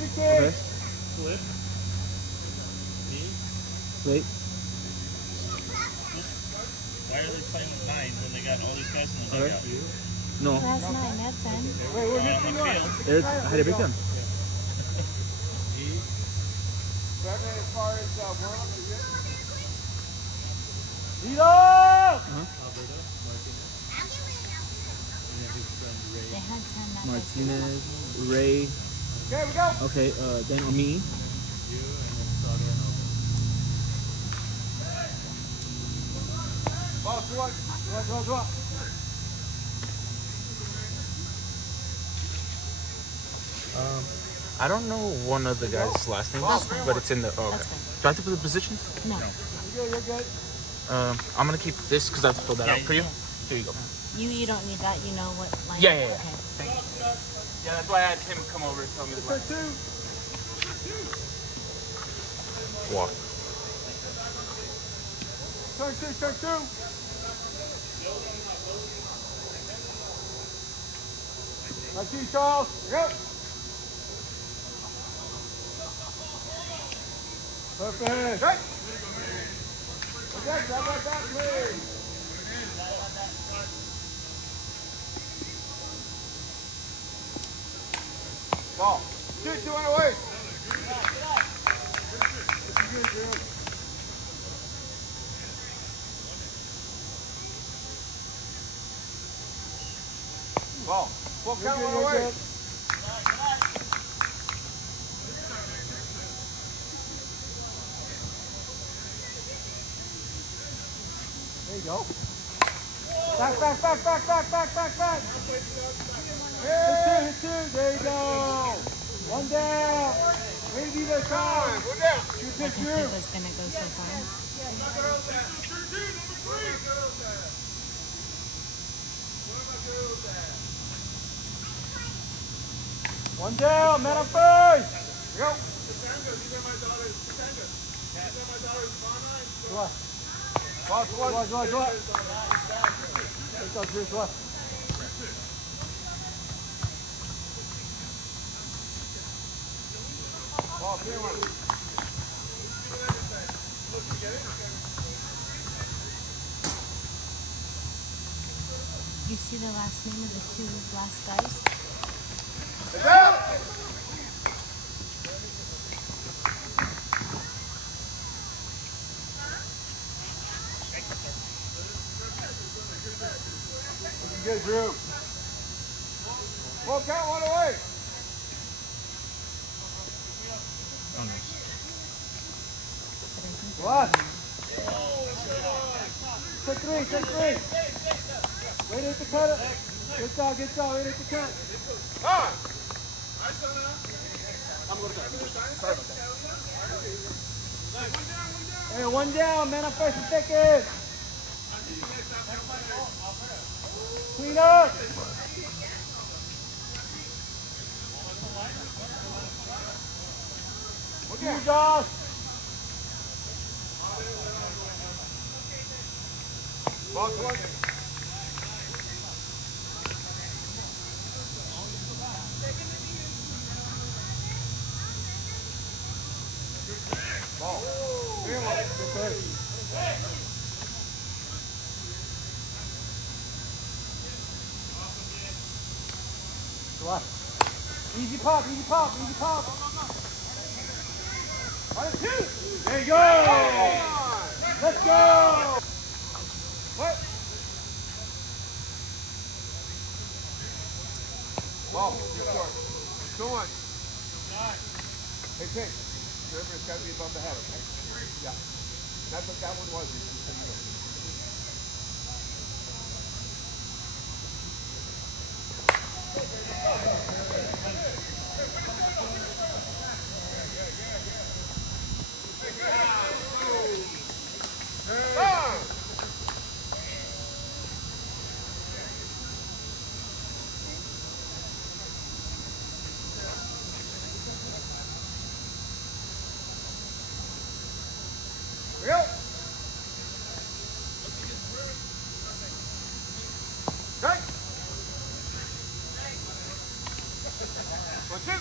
Okay. Flip. Knee. Wait. Why are they playing with 9 when they got all these guys in the Okay. dugout? No. That's 9, that's 10. Wait, we're missing one. There's, I had a big one. Batman, as far as warm-up, is it? They had 10 that Martinez, Ray. Okay, we go. Okay, then on me. Ball, draw. I don't know one of the guys' last names, but it's in the. Oh, okay. That's fine. Do I have to put the positions? No. You're good. I'm gonna keep this because I have to fill that out for you. Here you go. You don't need that, you know what line. Yeah. Okay. Thank you. Yeah, that's why I had him come over and tell me the line. Walk. Turn two. Like you, Charles. Go. Perfect. Right. Okay, grab that back, please. Ball. Shoot, 2 on away. Ball. Full count on away. There you go. Back. Hit two. There you go. One down. Maybe the time. One down. I think he was going to go so far. One down. Man on first. Go. Ball, go. Let's go, Drew. Go. Ball, clear one. You see the last name of the 2 last guys? It's out. Looking good, Drew. Full count, one away. What? Take three. Wait at the cut. Good job. Wait at the cut. Ah! Hey, one down, man. I'm first and second. Clean up. Look at you, Josh. Ball one. Ball. Good Easy pop. On a 2. There you go. Let's go. What? Ball. Good one. Hey, Pink. Remember, it's got to be above the head, okay? Yeah. That's what that one was. Real. Right. 1, 2.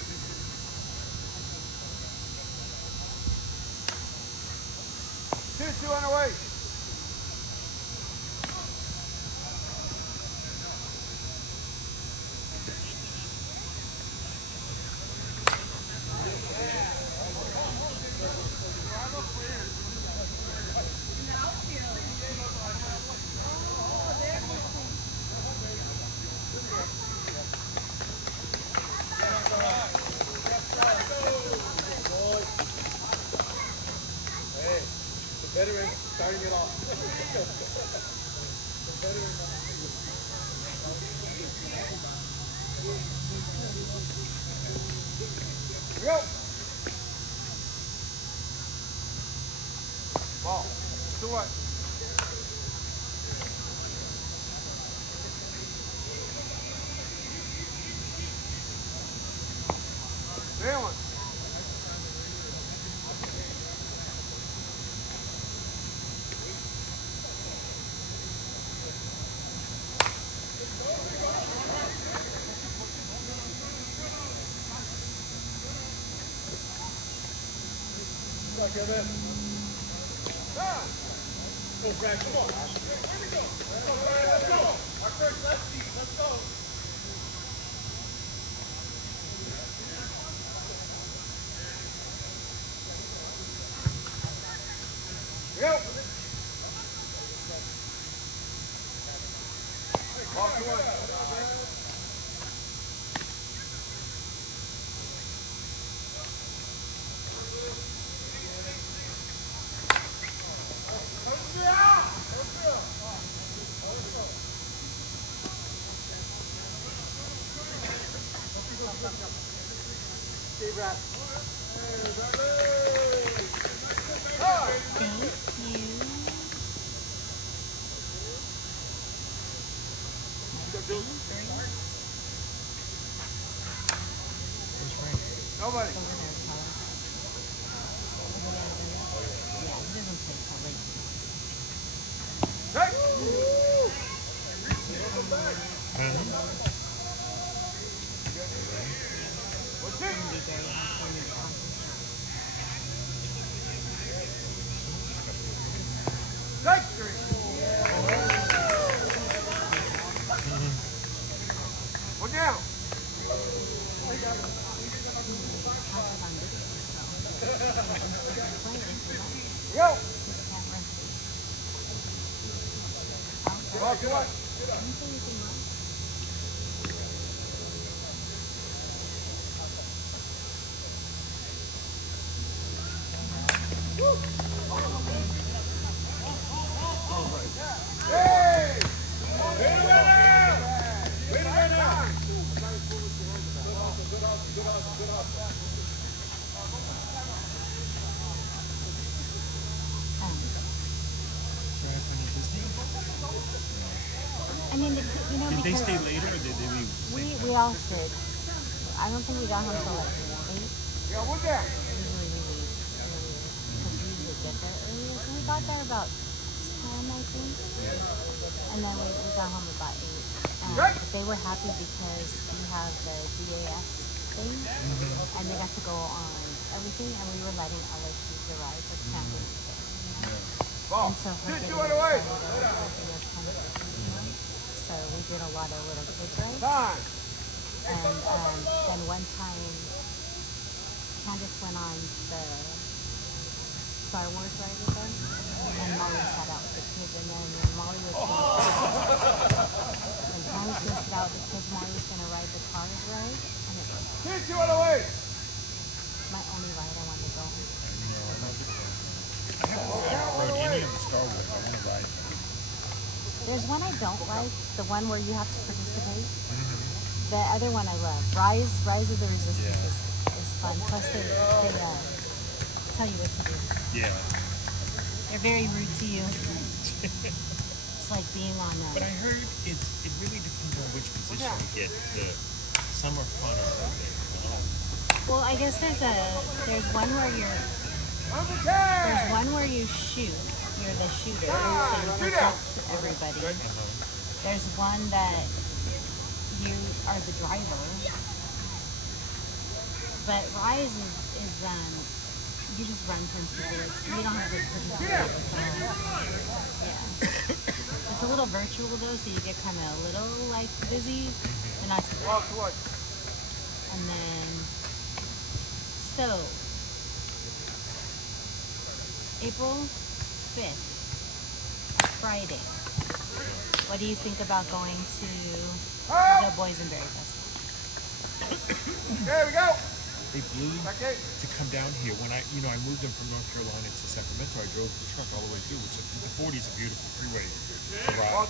2 on the way. Hey, the veteran starting it off. The veteran. Here we go. Ball. 2-1. One. Kevin. Go, Brad, come on. Here we go. Let's go. Our first lefty. Let's go. Here we go. Ball 2-1. Steve Rapp. Thank you. Nobody. Over there, Tyler. Over there, yeah, he doesn't play till late. Hey. What's it? Strike 3. One down. Go. Ball 2-1. Hey! Wait a minute! Wait a minute! I mean, you know, Did they because stay later or did they leave? we all stayed. I don't think we got home till like 8. Yeah, one down. Usually we leave earlier because we usually get there earlier. So we got there about 10, I think. And then we got home about 8. But they were happy because we have the DAS thing. And they got to go on everything. And we were letting Ella choose the ride, like Sandra was there. Ball. And so her getting 2 on the way. excited, everything was kind of, you know. So we did a lot of little kids rides. Time. And then one time, Candace went on the Star Wars ride with us, and Molly sat out with the kids. And then when Molly was when Candace was sit out with the kids, Molly was going to ride the Cars ride, and it was 2 on the way. my only ride I wanted to go on. I haven't rode any of the Star Wars. I want to ride them. There's one I don't like, the one where you have to participate. The other one I love. Rise of the Resistance is fun. Plus they tell you what to do. Yeah. They're very rude to you. It's like being on But I heard it really depends on which position you get. Some are fun or something. well, I guess there's one where you shoot. You're the shooter, so you protect everybody. There's one that you are the driver. But Rise is you just run from people. You don't have to put it on. Yeah. It's a little virtual though, so you get kind of a little like busy, and not too bad. And then, so April 5th, Friday. What do you think about going to the Boysenberry Festival? There we go. They flew to come down here when I moved them from North Carolina to Sacramento. I drove the truck all the way through, which the 40 is a beautiful freeway to ride.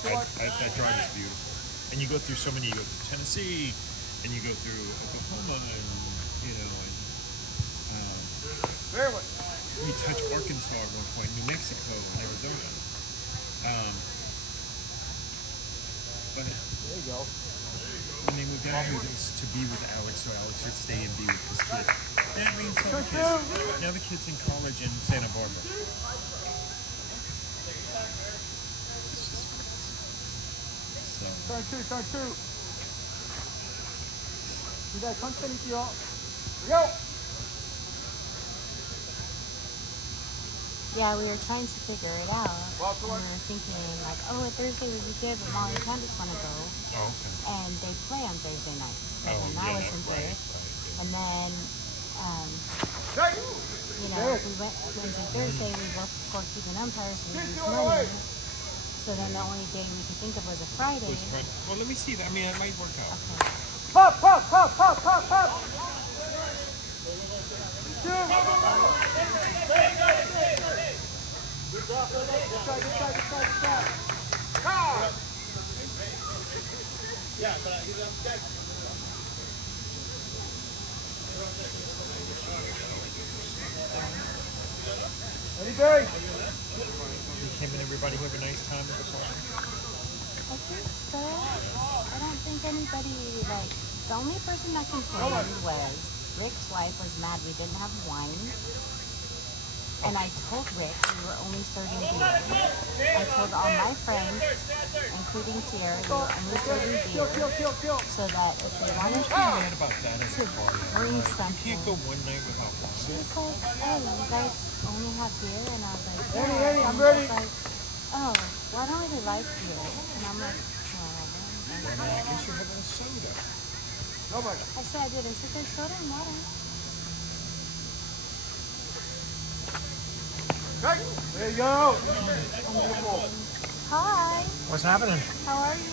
That drive is beautiful. And you go through so many. You go through Tennessee, and you go through Oklahoma, and you touch Arkansas at one point, New Mexico, and Arizona. But there you go. When they moved down here, it was to be with Alex, so Alex would stay and be with his kid. That means so the kids. Now the kid's in college in Santa Barbara. Turn two. You guys come finish you all. Go. Yeah, we were trying to figure it out. And we were thinking like, oh, a Thursday would be good, but Molly and Candace want to go. Oh, okay. And they play on Thursday nights. So then that wasn't good. And then, if we went Wednesday, Thursday, we both scorekeeping umpires, so we lose money. So then the only day we could think of was a Friday. Well, let me see that. I mean, it might work out. Okay. Pop. Anything? Kim and everybody have a nice time at the park? I think so. I don't think anybody, the only person that complained was Rick's wife was mad we didn't have wine. And I told Rick we were only serving beer. I told all my friends, including Sierra, we were only serving beer. So that if they wanted to bring something. You can't go one night without wine. She was like, oh, you guys only have beer? And I was like, yeah. Eddie, I'm And ready. she's like, oh, well, I don't really like beer. And I'm like, I guess you're having a soda. Nobody. I said, I said, there's soda and water. There you go. Hi, What's happening? how are you?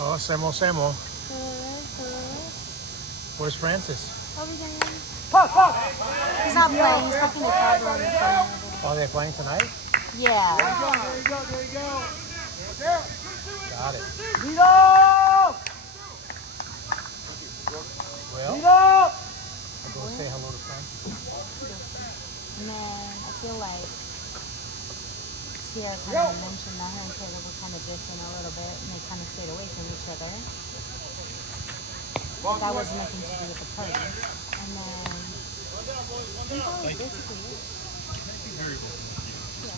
Oh, same old. Good. Where's Francis? Over there. Pop. He's not playing, he's talking to Toddler on the phone. Oh, they're playing tonight? Yeah. There you go. There. Got it. Vito! Well, Vito! I'll go say hello to Francis. And then I feel like Sierra kind of mentioned that her and Taylor were kind of drifting a little bit and they kind of stayed away from each other. But that wasn't nothing to do with the party. And then basically it. Can I be very open with you? Yeah.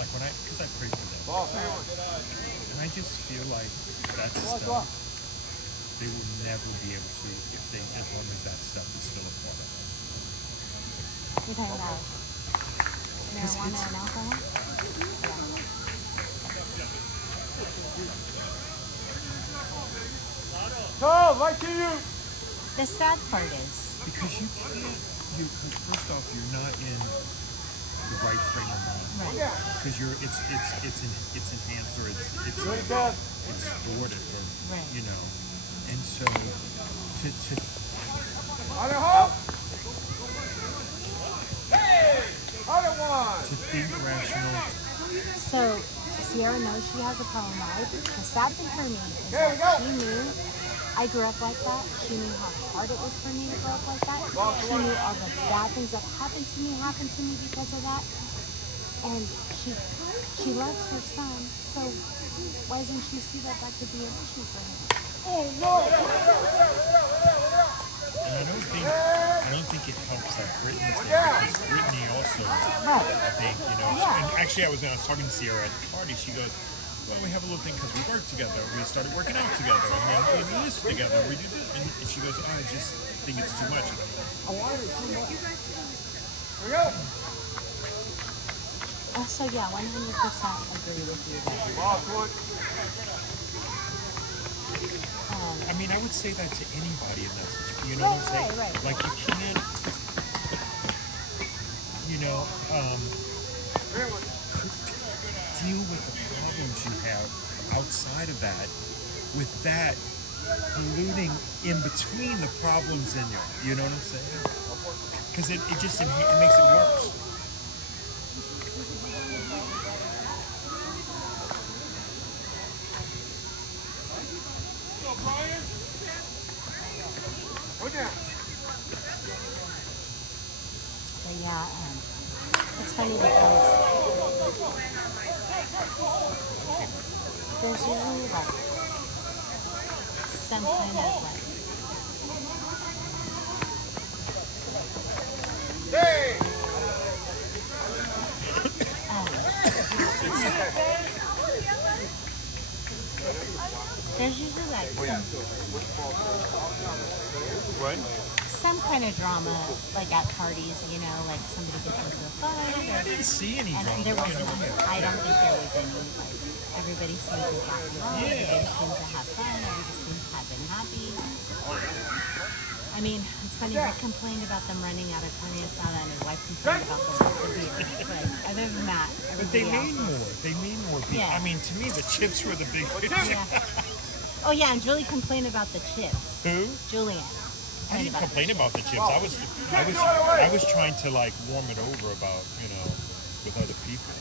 Like because I pray for them. And I just feel like that stuff, they will never be able to, as long as that stuff is still a part of them. You're talking about marijuana and alcohol? Charles, right to you. The sad part is, Because you can't, because first off, you're not in the right frame of mind. right. Because it's enhanced or it's thwarted or, Right. And so to On the hole. Other one. to think rational. So Sierra knows she has a problem, right? The sad thing for me is There we that go. she knew I grew up like that. She knew how hard it was for me to grow up like that. She knew all the bad things that happened to me because of that. And she loves her son, so why doesn't she see that that could be an issue for him? Oh, no. And I don't think it helps that Brittany's there because Brittany also, I think, and actually I was talking to Sierra at the party. She goes, well, we have a little thing because we work together. We started working out together, and then we do this together. We do this, and she goes, I just think it's too much. we go. So yeah, 100% agree with you there. Ball one. I mean, I would say that to anybody in that situation. You know what I'm saying? Right. Like, you can't, you know, deal with the problems you have outside of that, with that polluting in between the problems in you. You know what I'm saying? Because it just it makes it worse. Go down. But yeah, it's funny because there's usually like some kind of like Hey! there's usually like What? some kind of drama like at parties, you know, like somebody gets into a fight I didn't see any and drama. there wasn't I don't think there was any, like everybody seems to get along, everybody seems to have fun, everybody seems to have been happy. I mean, it's funny, Rick complained about them running out of carne asada and his wife complained about the beer. But other than that, But they everybody made else more. They made more beef. Yeah. I mean, to me, the chips were the big is, yeah. Oh yeah, and Julie complained about the chips. Who? Julian. I didn't complain about the chips. I was trying to like warm it over about, you know, with other people.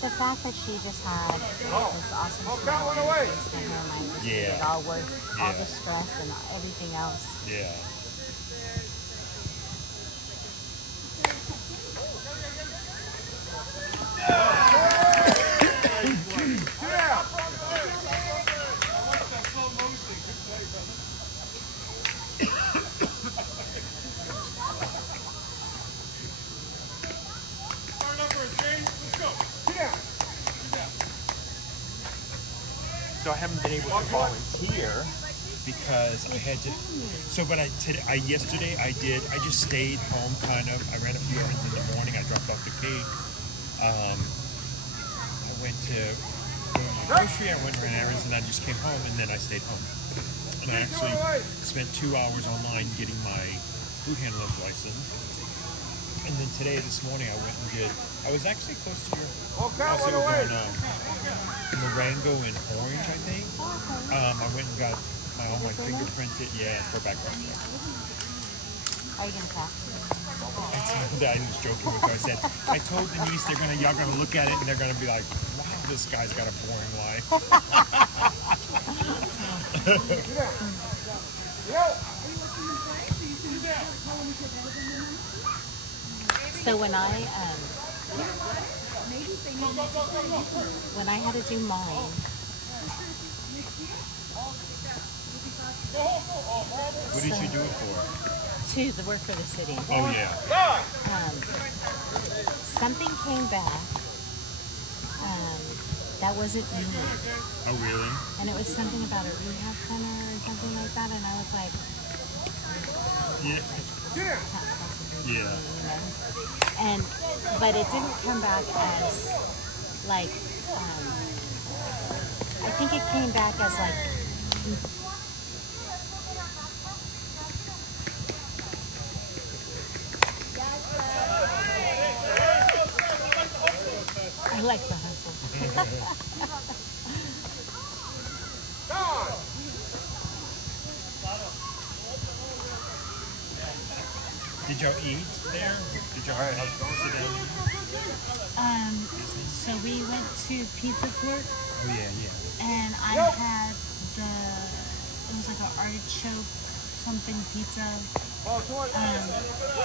The fact that she just had this awesome smile on her face and her mind just made it all worth all the stress and everything else. Yeah. So I haven't been able to volunteer because I had to. So, but yesterday I just stayed home kind of. I ran a few errands in the morning. I dropped off the cake. I went to go to my grocery. I went to run errands and I just came home and then I stayed home. And I actually spent 2 hours online getting my food handler's license. And then this morning I went and did. I was actually close to your house. It was on Marengo and Orange, I think. I went and got all my fingerprinted. Yeah, for background check. Are you gonna pass? I was joking with her. I said, I told Denise y'all gonna look at it and they're gonna be like, wow, this guy's got a boring life. So when I had to do mine, What did you do it for? to the work for the city, Oh yeah. something came back that wasn't me, Oh really? and it was something about a rehab center or something like that, and I was like, Yeah. not possibly Yeah. me, you know? But it didn't come back as like I think it came back as like I like the hustle. Did y'all eat there? Did y'all sit down? So we went to Pizza Court Oh yeah. and I had it was like an artichoke something pizza.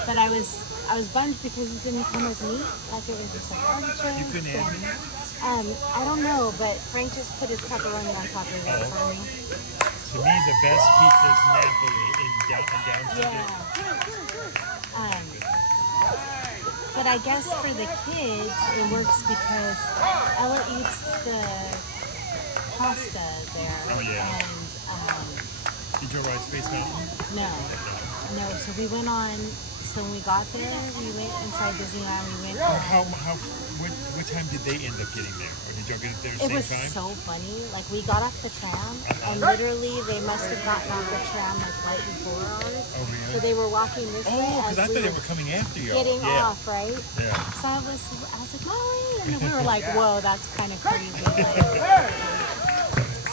But I was bummed because it didn't come as meat. Like it was just like artichoke. You couldn't add meat? I don't know, but Frank just put his pepperoni on top of it for me. To me, the best pizza is Napoli in downtown. Yeah. But I guess for the kids, it works because Ella eats the pasta there. Oh, yeah. And Did you ride Space Mountain? no. No, so we went on. So when we got there, we went inside Disneyland. We went. What time did they end up getting there? Or did y'all get there at It the was same time? so funny. Like we got off the tram, and literally they must have gotten off the tram like right before ours. Oh, really? So they were walking this way Oh, as because I we thought they were were coming after y'all. getting off, right? Yeah. So I was like, Molly, and we were like, whoa, that's kind of crazy. Like,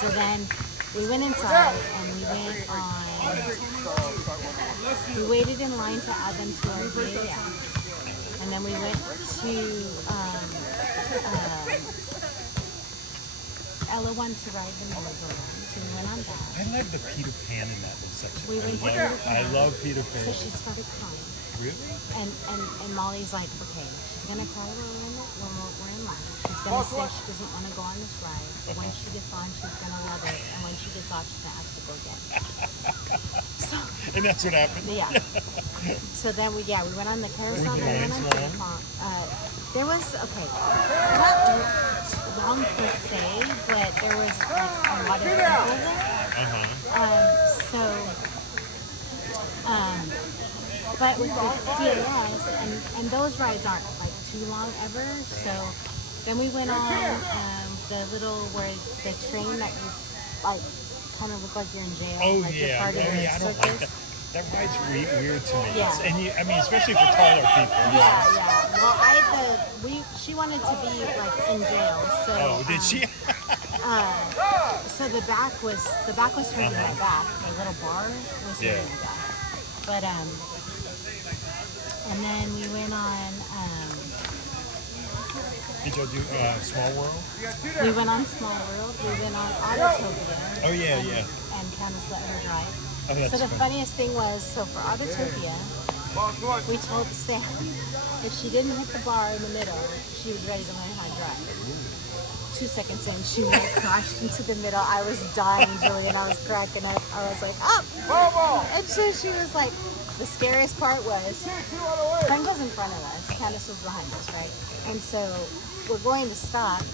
so then we went inside and we went on. We waited in line to add them to our VAM. And then we went to Ella wanted to ride the merry-go-round, so we went on that. I love the Peter Pan in that little section. We went to Peter Pan. I love Peter Pan. So she started crying. Really? And Molly's like, okay, she's gonna cry when we're in line. She's gonna say she doesn't want to go on this ride, but when she gets on, she's gonna love it, and when she gets off, she's gonna ask to go again. So, And that's what happened? yeah. So then we went on the carousel, and we went on Peter Pan. There was, okay, not long per se, but there was like a lot of people there. But with the DAS, and those rides aren't like too long ever, so then we went on the little, where the train that you like kind of look like you're in jail. Oh, like yeah. You're part of the I don't like that. That ride's weird to me. Yeah. I mean, especially for taller people. Yeah. Well, she wanted to be like in jail, so. Oh, did she? So the back was hurting my back. The little bar was hurting my back. But and then we went on. Did y'all do Small World? We went on Small World. We went on Autotopia. Oh, yeah, And Candace let her drive. Oh, that's So the fun. funniest thing was, so for Autotopia, we told Sam if she didn't hit the bar in the middle, she was ready to learn how to drive. 2 seconds in, she went crashed into the middle. I was dying, Julian. I was cracking up. I was like, up! And so she was like, the scariest part was, Frank was in front of us, Candace was behind us, right? And so we're going to stop,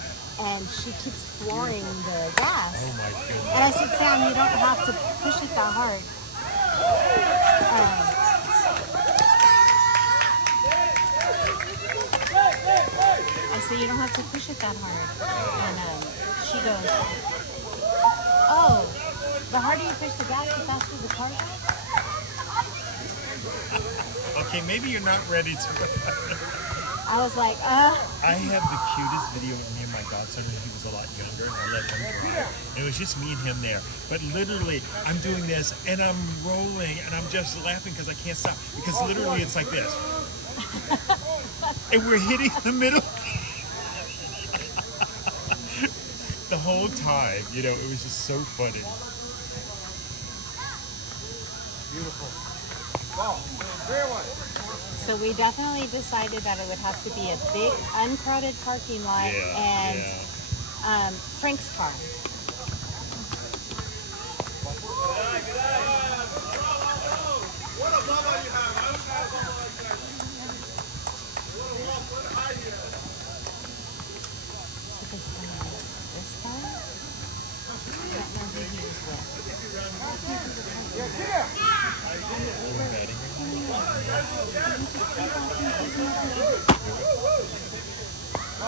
and she keeps flooring the gas. Oh, my goodness. And I said, Sam, you don't have to push it that hard. I said, you don't have to push it that hard. And she goes, oh, the harder you push the gas, the faster the car goes? Okay, maybe you're not ready to. I was like, I have the cutest video of me and my godson when he was a lot younger, and I let him drive. It was just me and him there. But literally, I'm doing this, and I'm rolling, and I'm just laughing because I can't stop. Because literally, it's like this. And we're hitting the middle. The whole time, it was just so funny. Beautiful. Ball. Fair one. so we definitely decided that it would have to be a big, uncrowded parking lot and Frank's car.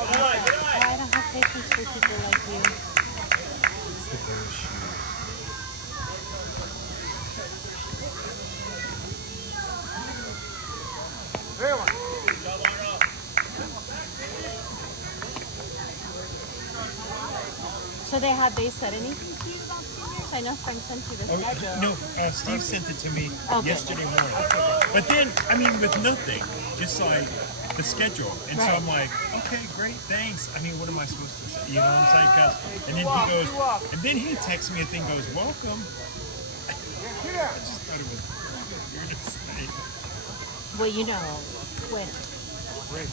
I don't have patience for people like you. Fair one. So they said anything to you about seniors? I know Frank sent you the schedule. No, Steve sent it to me yesterday morning. Okay. But then, I mean, with nothing, just like the schedule. And so I'm like, okay, great, thanks. I mean, what am I supposed to say? You know what I'm saying? 'Cause- and then he goes, and then he texts me a thing, goes, welcome. I just thought it was weird to say. Well, you know, when he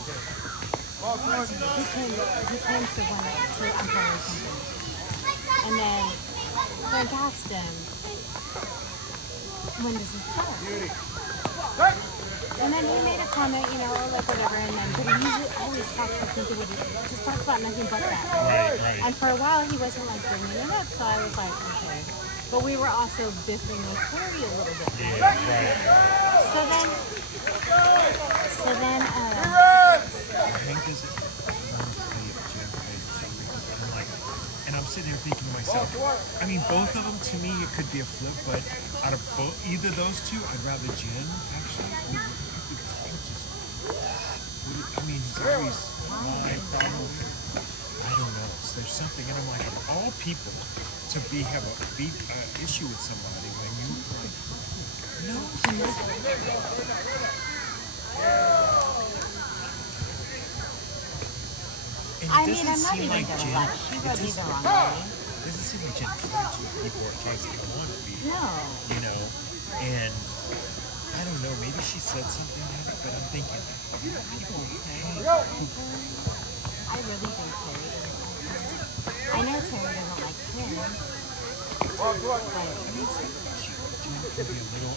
came to one to Empire something, and then Frank asked him, when does he start? And then he made a comment, like whatever, and then but he usually always talks about thinking what he just talks about nothing but that. Right. And for a while he wasn't like bringing it up, so I was like, okay. But we were also biffing with Terry a little bit. Yeah, right. So then, Hank doesn't want to play at Jim plays for some reason. And I'm like, and I'm sitting there thinking to myself, I mean, both of them to me, it could be a flip, but out of both, either those two, I'd rather Jim actually over because Hank just, I mean, he's always live, probably. I don't know. So there's something, and I'm like, of all people to have a issue with somebody when you like, no. I mean, I'm not even like gonna Jen, lie. She rubbed me the wrong way. It doesn't seem like Jen flirts with people or tries to come on to be, No. you know, and I don't know, maybe she said something in it, but I'm thinking, people I really think Terry doesn't like her. I know Terry doesn't like him. can be a little,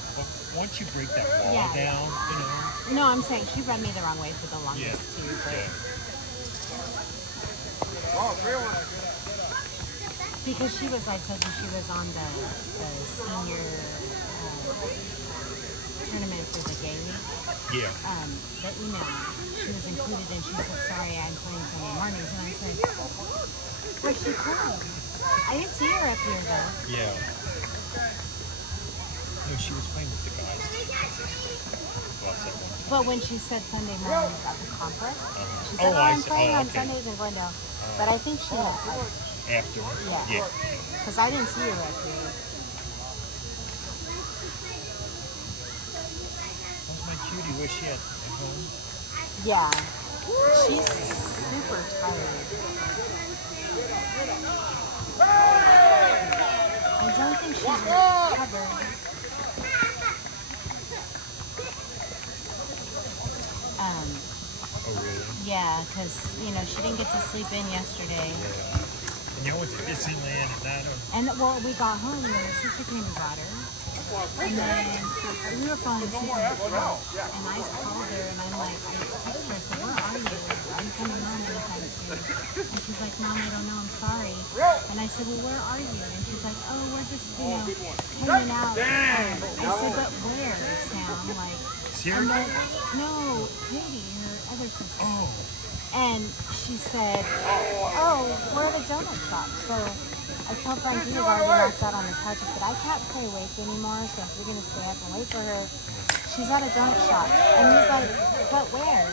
once you break that wall Yeah. down, you know. No, I'm saying she rubbed me the wrong way for the longest too. But because she was like, when she was on the senior tournament for the gay league, the email, she was included and she said, sorry, I'm playing Sunday mornings. And I said, where's she playing? I didn't see her up here though. Yeah. No, she was playing with the guys. But when she said Sunday mornings at the complex, she said, Oh, I'm playing on okay. Sundays in Glendale. But I think she meant like, After? yeah. Because I didn't see her up here. How's my cutie? Where's she at home? Yeah. She's super tired. I don't think she's recovered. Oh, really? Yeah, because, you know, she didn't get to sleep in yesterday. Yeah. And you went to Disneyland and that? And, well, we got home and her sister came and got her. And then we were falling asleep on the couch. And I called her and I'm like, I texted her, I said, where are you? Are you coming home anytime soon? And she's like, Mom, I don't know, I'm sorry. And I said, well, where are you? And she's like, oh, we're just, you know, hanging out. I said, but where, Sam? Like, and then, no, Katie, her other sister. Oh. And she said, oh, where are the donut shops? So I told Frank he was already knocked out on the couch. I said, I can't stay awake anymore, so if you're going to stay up and wait for her, she's at a donut shop. And he's like, but where?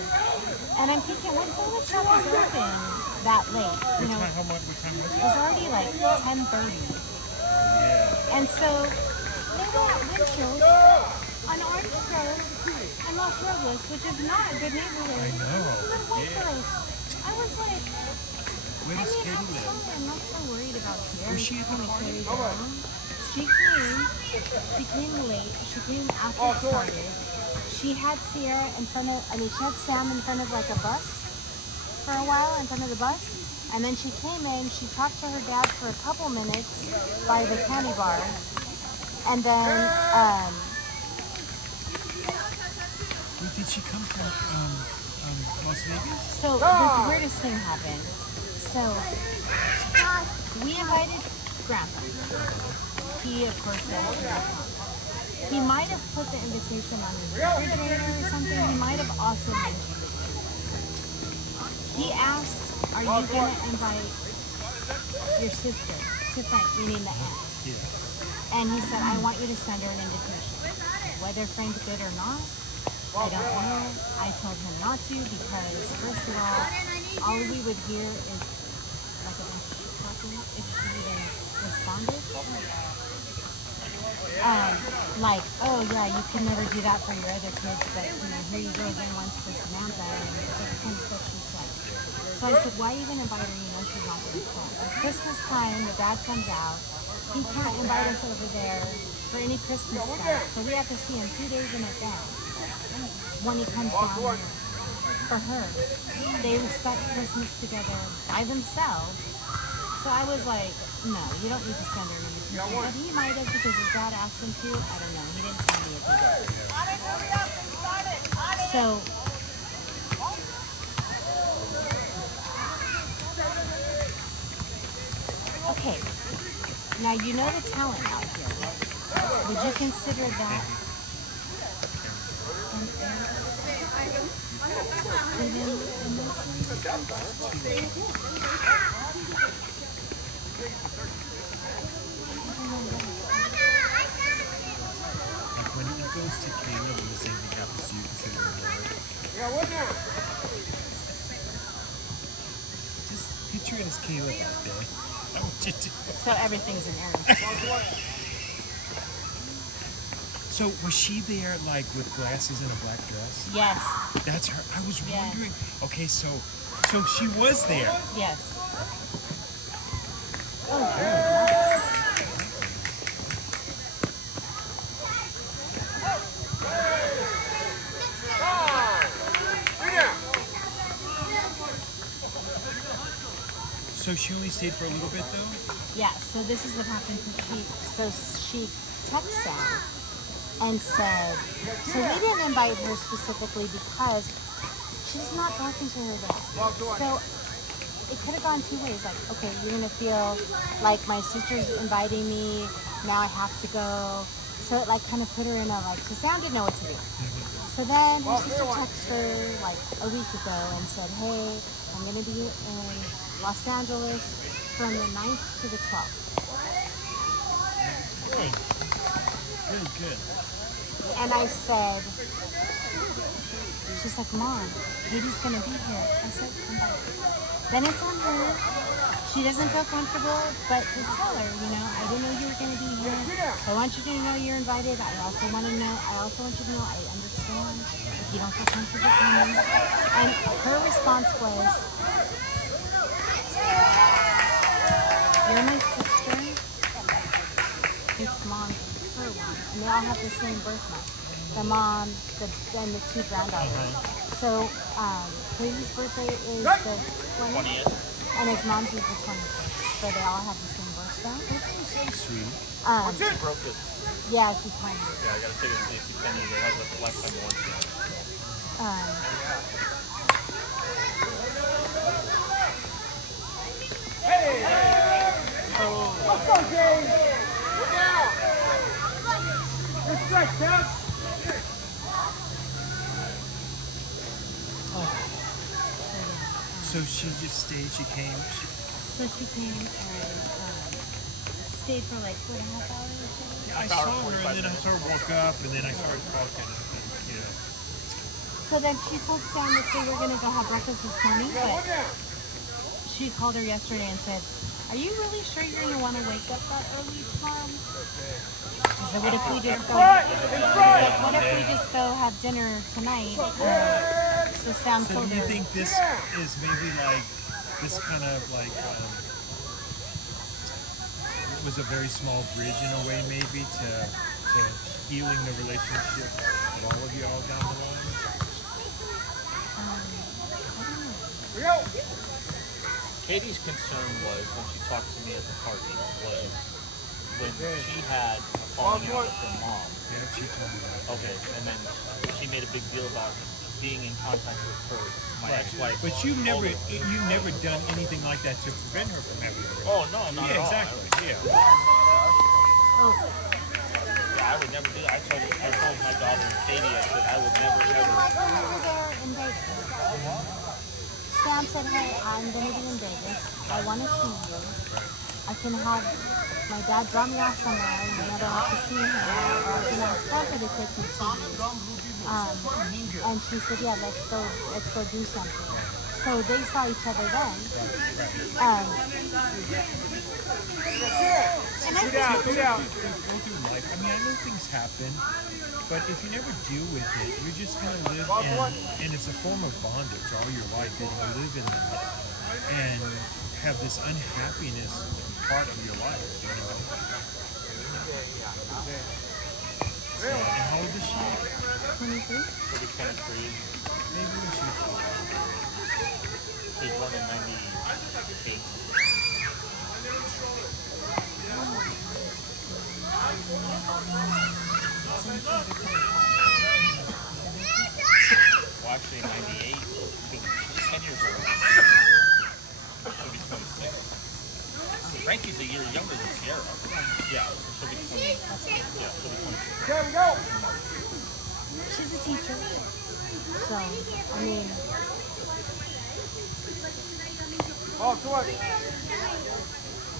And I'm thinking, what donut shop is open that late? You know, What time was it? it was already like 10:30. Yeah. And so they were at Winfield on Orange Grove and Los Robles, which is not a good neighborhood. I know. Yeah. I was like, Where does Katie I'm live? sorry, I'm not so worried about Sierra. Where's she at? Carrie's mom. She came late. She came after it started. She had Sierra in front of, she had Sam in front of like a bus for a while, in front of the bus. And then she came in, she talked to her dad for a couple minutes by the candy bar. And then, Wait, did she come from Las Vegas? so this weirdest thing happened. So we invited Grandpa. He, of course, said he would come. He might have put the invitation on his refrigerator or something. He might have also mentioned it. He asked, are you going to invite your sister to Frank, meaning the aunt? Yeah. And he said, I want you to send her an invitation. Whether Frank did or not, I don't know. I told him not to because, first of all we would hear is like a bunch of shit talking if she even responded. Like, oh yeah, you can never do that for your other kids, but you know, here you go again once for Samantha, and that's kind of stuff she said. So I said, why even invite her? You know she's not going to come. At Christmas time, the dad comes out. He can't invite us over there for any Christmas stuff, so we have to see him 2 days in advance when he comes down here for her. They spent Christmas together by themselves. So I was like, no, you don't need to send her an invitation. But he might have because his dad asked him to. I don't know. He didn't tell me if he did. So okay. Now you know the talent out here. Would you consider that an error? Even in this? Like when he goes to Caleb and the same thing happens to you, consider it an error. Yeah, what now? Just picture it as Caleb that day. I want you to. So everything's an error. So was she there like with glasses and a black dress? Yes. That's her. I was Yes. wondering. Okay, so she was there. Yes. Oh, So she only stayed for a little bit though? yeah, so this is what happened to she. So she texted Sam and said, so we didn't invite her specifically because she's not talking to her dad. So it could have gone two ways. Like, okay, you're going to feel like my sister's inviting me, now I have to go. So it like kind of put her in a like, so Sam didn't know what to do. So then her sister texted her like a week ago and said, hey, I'm going to be in Los Angeles from the 9th to the 12th. Good. Good. And I said, she's like, Mom, Katie's going to be here. I said, invite her. Then it's on her. She doesn't feel comfortable, but just tell her, you know, I didn't know you were going to be here. So I want you to know you're invited. I also want you to know I understand if you don't feel comfortable coming. And her response was, you're my sister. It's Mom, her one. And they all have the same birth month. The mom, and the two granddaughters. So Katie's birthday is the 20th. And his mom's is the 21st. So they all have the same birthstone. So sweet. She broke it. Yeah, she's tiny. Yeah, I gotta take it to see if you can. It has a lifetime warranty. Let's go, James! We're down! Good strike, Sam! So she just stayed, she came. So she came and stayed for like 4.5 hours or so. Yeah, I saw her and then I sort of woke up and then I started talking. And, So then she told Sam that they were going to go have breakfast this morning, but she called her yesterday and said, are you really sure you're going to want to wake up that early tomorrow? She said, what if we just go, have dinner tonight? So Sam So told do you her, think this is maybe like, this kind of like, was a very small bridge in a way maybe to healing the relationship of all of you all down the line? I don't know. Katie's concern was, when she talked to me at the party, was when she had a falling out with her mom. Yeah, she told me that. Okay, and then she made a big deal about being in contact with her, my ex-wife. But you've never done anything like that to prevent her from having a relationship. Oh, no, not at all. Exactly. Yeah. Oh, Yeah, I would never do that. I told my daughter, Katie, I said, I would never, ever. we were there in Vegas. Sam said, hey, I'm going to be in Vegas. I want to see you. I can have my dad drop me off somewhere. You know, I don't have to see him. Or I can ask Papa to take me to you. And she said, yeah, let's go do something. So they saw each other then. And I Sit down. Go through life. I mean, I know things happen, but if you never deal with it, you're just gonna live and it's a form of bondage all your life. You're gonna live in that and have this unhappiness part of your life, you know. So, and how old is she? 23. She'll be 23. Maybe we should. She's born in 98. Well, actually, 98. She's 10 years old. She'll be 26. Frankie's a year younger than Sierra. Yeah, she'll be 20. Yeah, she'll be 22. There we go. She's a teacher. So, I mean, Oh, come on.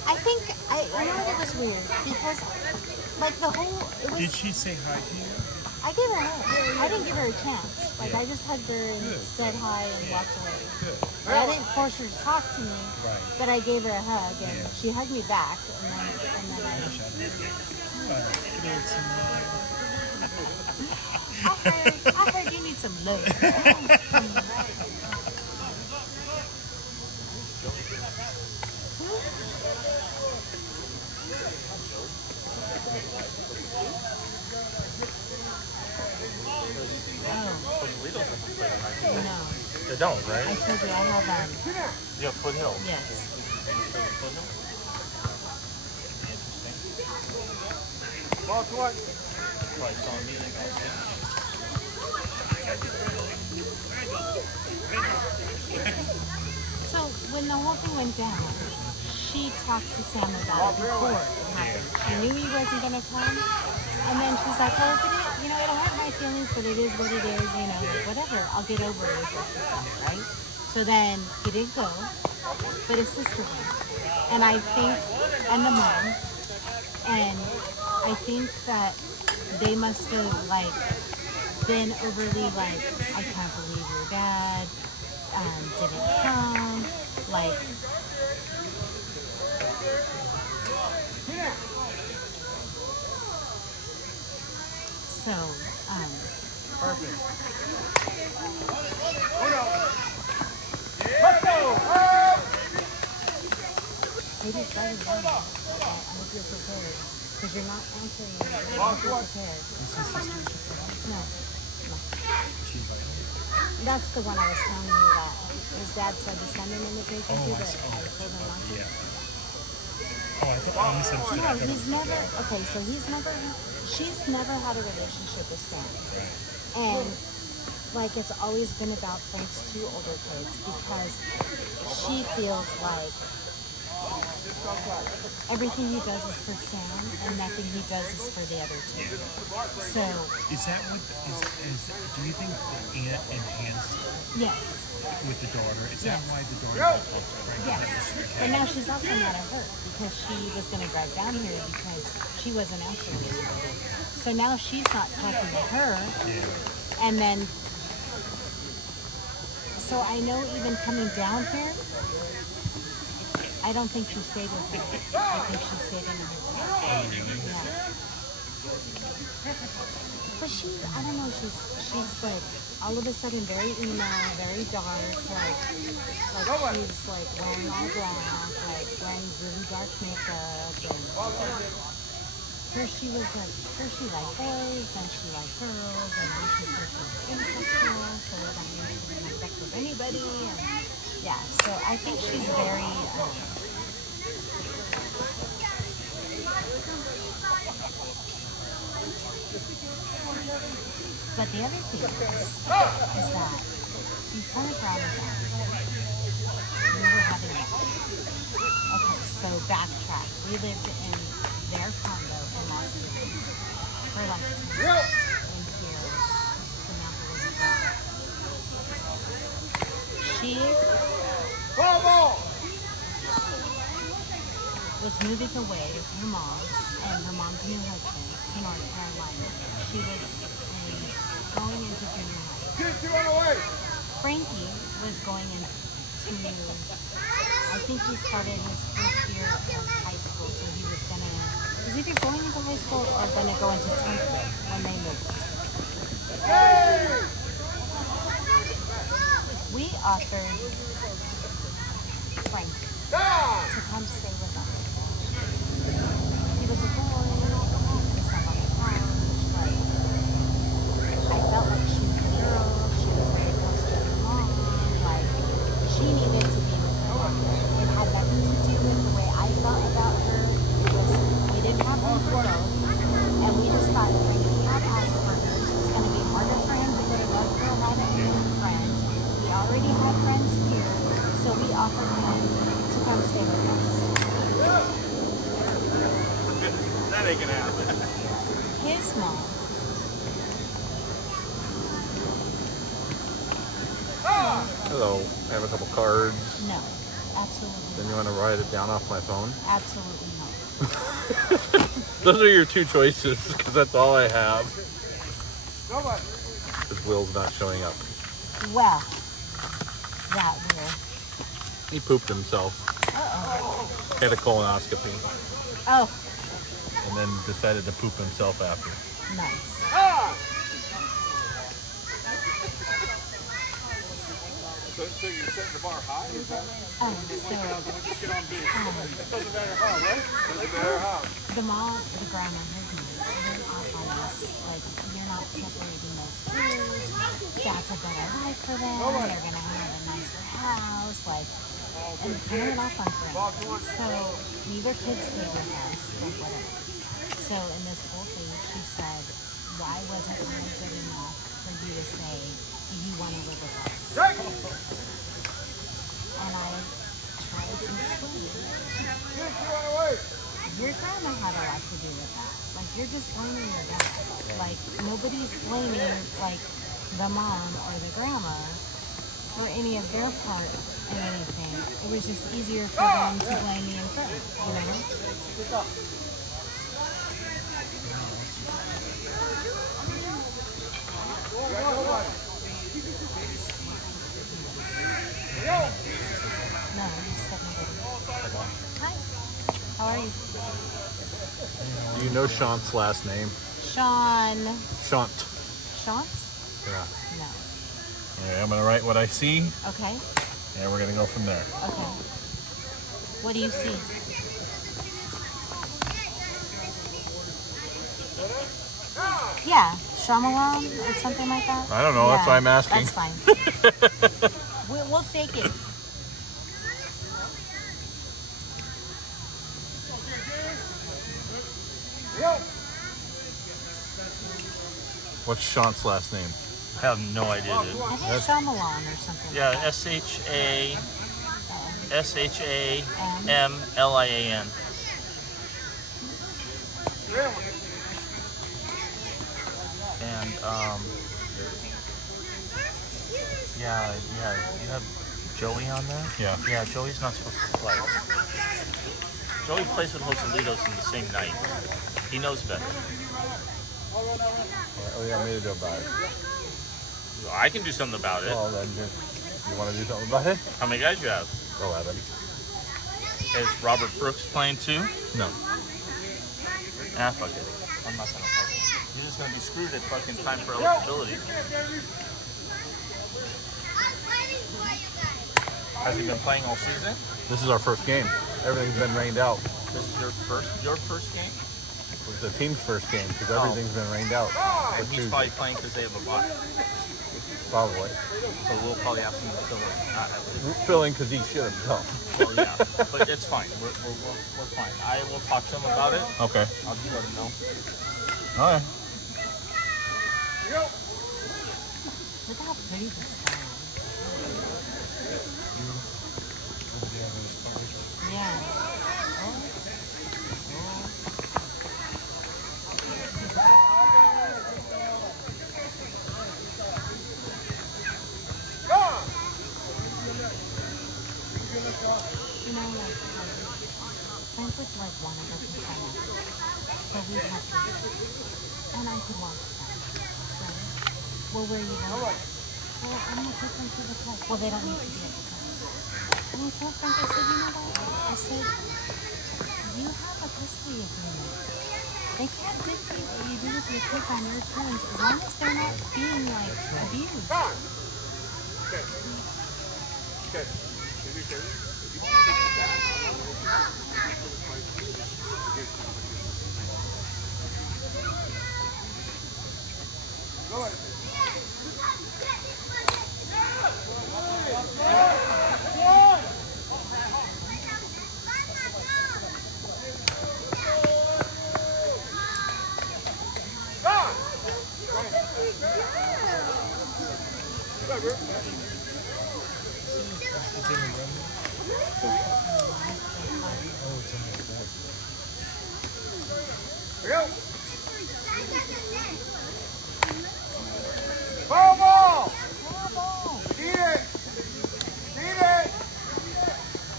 I think, you know what, it was weird because, like, the whole, it was, Did she say hi to you? I gave her a hug. I didn't give her a chance. Like, I just hugged her and Good. said hi and walked away. Good. But I didn't force her to talk to me, Right. but I gave her a hug and Yeah. she hugged me back. And then I heard you need some love. No, They don't, I right? told you I have You have Foothill. yes. Ball to what? Right, it's on me. So when the whole thing went down, she talked to Sam about it before it happened. She knew he wasn't gonna come, and then she's like, "Well, if it is, you know, it'll hurt my feelings, but it is what it is. You know, like, whatever. I'll get over it." Is what she said, right? So then he didn't go, but his sister went, and I think, and the mom, and I think that they must have like been overly like, "I can't believe your dad didn't come," like. So, Perfect. Uno. Let's go. maybe it's right down. I hope you're prepared. Because you're not answering me. I Ball hope to you're what? prepared. No. She That's the one I was telling you that his dad said to send an invitation to, I but see. I told him not to. Yeah. Oh, I thought I misunderstood. No, I thought it he's was never, okay, so she's never had a relationship with Sam. And, like, it's always been about Frank's two older kids because she feels like everything he does is for Sam and nothing he does is for the other two. So, Is that what do you think the aunt enhanced yes, with the daughter? Is that Yes. why the daughter talked to Frank? yes. But now she's also mad at her because she was going to drive down here because she wasn't answering anybody. So now she's not talking to her. Yeah. And then, so I know even coming down here, I don't think she stayed with her. I think she stayed in her hotel. Yeah. But she, I don't know, she's like, all of a sudden very emo, very dark, like she's like wearing all black, like wearing really dark makeup, and first she liked boys, then she liked girls, and then she said she was asexual, so that means she doesn't have sex with anybody, and yeah, so I think she's very, but the other thing is that before Brown was out, we were having a okay, so backtrack. We lived in their condo in Las Vegas for like 10 years when Samantha was a child. She was moving away with her mom and her mom's new husband to North Carolina. She was going into junior high. Frankie was going into, I think he started his first year of high school, so he was either going into high school or gonna go into 10th grade when they moved. We offered Frankie to come stay with us. He was a boy, and stuff on the couch, like, I felt like she was a girl, she was very close to her mom, like, she needed to be with her mom. It had nothing to do with the way I felt about her. It was, we didn't have room for both, and we just thought Frankie had Asperger's. It's going to be harder for him to go to North Carolina and make friends. He already had friends here, so we offered him to come stay with us. Hello. I have a couple cards. No, absolutely Then not. you want to write it down off my phone? Absolutely not. Those are your two choices, because that's all I have. Nobody. Because Will's not showing up. Well, that will. He pooped himself. Uh-oh. Had a colonoscopy. Oh, And then decided to poop himself after. nice. Ah! So you're setting the bar high? Is that? So, Just get on big. It doesn't matter how, right? Doesn't matter how. the mom, the grandma, his mom, they're off on us. Like, you're not separating those kids. That's a better life for them. They're going to have a nicer house. Like, and kind of went off on friends. So, neither kid stayed with us, like, whatever. So, in this whole thing, she said, why wasn't I good enough for you to say, do you want to live with us? And I tried to explain. Your grandma had a lot to do with that. Like, you're just blaming your dad. Like, nobody's blaming, like, the mom or the grandma for any of their part in anything. It was just easier for them to blame me and Fred, you know? No, he's 7. Hi. How are you? Do you know Shant's last name? Sean. Shant. Shantz? Yeah. No. Okay, I'm going to write what I see, Okay. and we're going to go from there. Okay. What do you see? Yeah, Shyamalan or something like that? I don't know, that's why I'm asking. That's fine. We'll take it. What's Shant's last name? I have no idea, dude. I think Shyamalan or something. Yeah, like that. Shamlian. And yeah, you have Joey on there. Yeah. Yeah, Joey's not supposed to play. Joey plays with Joselitos in the same night. He knows better. Oh, yeah, I made a joke about it. I can do something about it. Well, then you want to do something about it? How many guys you have? 11. Is Robert Brooks playing too? No. Ah, fuck it. I'm not gonna fuck it. You're just gonna be screwed at fucking time for eligibility. Has he been playing all season? This is our first game. Everything's been rained out. This is your first game? It's the team's first game because everything's been rained out. And For he's Tuesday. probably playing because they have a bye. Probably. So we'll probably ask him to fill in. Filling because he should have come. Well, yeah, but it's fine. We're fine. I will talk to him about it. Okay. I'll just let him know. All right. Look how pretty this sky is. Yeah. You know, like, friends would like want to go to China, so we'd have to, and I could walk them. Right? Well, where are you going? Well, I'm gonna take them to the club. Well, they don't need to be at the club. And I told Frank, I said, you know what? I said, you have a custody agreement. They can't dictate what you do with your kids on your terms as long as they're not being like abused.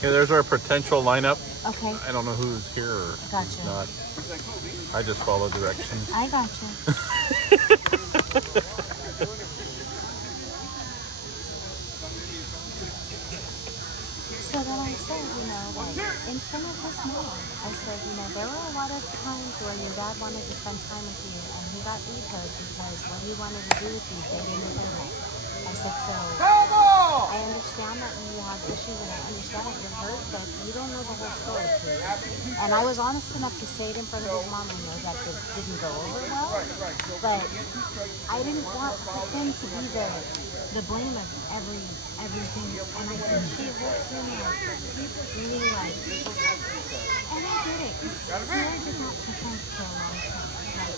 Okay, there's our potential lineup. Okay, I don't know who's here or who's Gotcha. not. I just follow directions. I got you. So then I said, like, in front of his mom, I said, there were a lot of times where your dad wanted to spend time with you and he got vetoed because what he wanted to do with you, they didn't agree with. I said, so I understand that you have issues and I understand that you're hurt, but you don't know the whole story, please. And I was honest enough to say it in front of his mom. I know that didn't go over well, but I didn't want him to be the blame of everything. And I think she holds him really like, and I get it, because Sarah did not pretend for a long time. Like,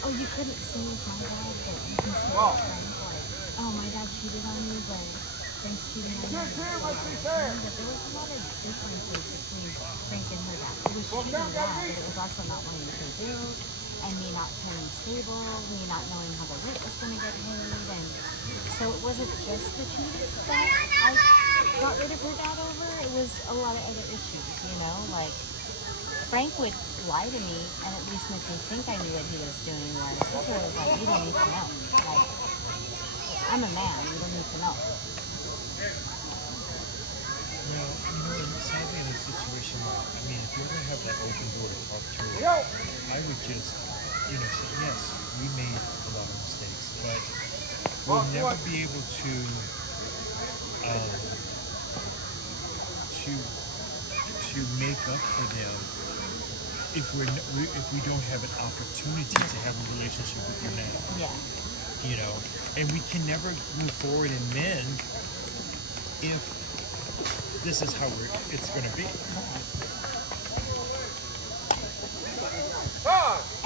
oh, you couldn't stay with my dad, but you can stay with Frank. Like, oh, my dad cheated on you, but Frank's cheating on you. But there was a lot of differences between Frank and her dad. It was cheating, yeah, but it was also not wanting to pay bills, and me not feeling stable, me not knowing how the rent was going to get paid, and so it wasn't just the cheating that I got rid of her dad over. It was a lot of other issues, like Frank would lie to me and at least make me think I knew what he was doing, where sister was like, you don't need to know. Like, I'm a man, you don't need to know. Well, sadly in a situation like, if you're going to have that open door to talk to her, I would just, say, yes, we made a lot of mistakes, but we'll never be able to make up for them if we don't have an opportunity to have a relationship with you now. Yeah. And we can never move forward in men if this is how it's going to be.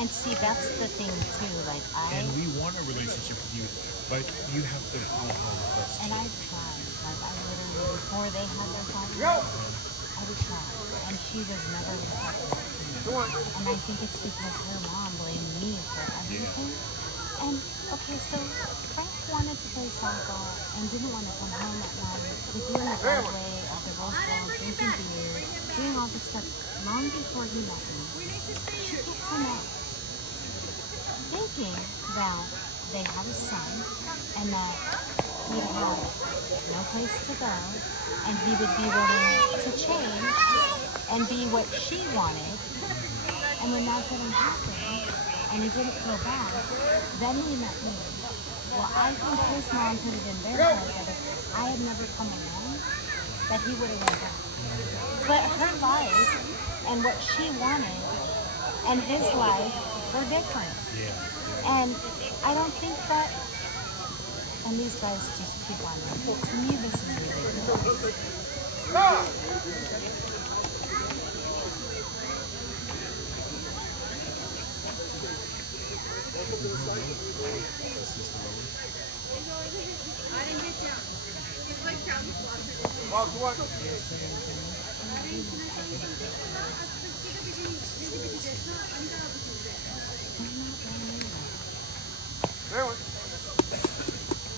And see, that's the thing too. Like and we want a relationship with you, but you have to be home with us. And too. I've tried. Like I literally, before they had their father, I would try, and she was never receptive to me. And I think it's because her mom blamed me for everything. And okay, so Frank wanted to play softball and didn't want to come home at night with you in the driveway after baseball, drinking beer, doing all this stuff long before he met me. She kicked him out, thinking that they had a son and that he'd have no place to go and he would be willing to change and be what she wanted. And when that didn't happen and he didn't go back, then he met me. Well, I think his mom put it in their head that if I had never come along, that he would have went back. But her life and what she wanted and his life were different. And I don't think that, and these guys just keep on it. To me, this is ridiculous.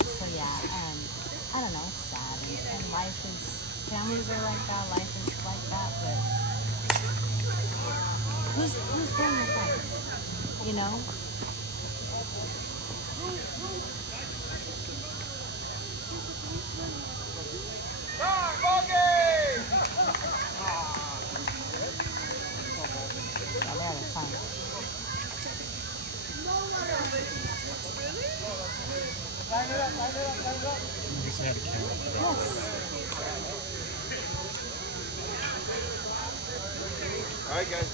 So yeah, I don't know, it's sad, and life is, families are like that, life is like that, but who's paying the price, you know? Yeah, they're out of time. You just had a camera. Yes. All right, guys.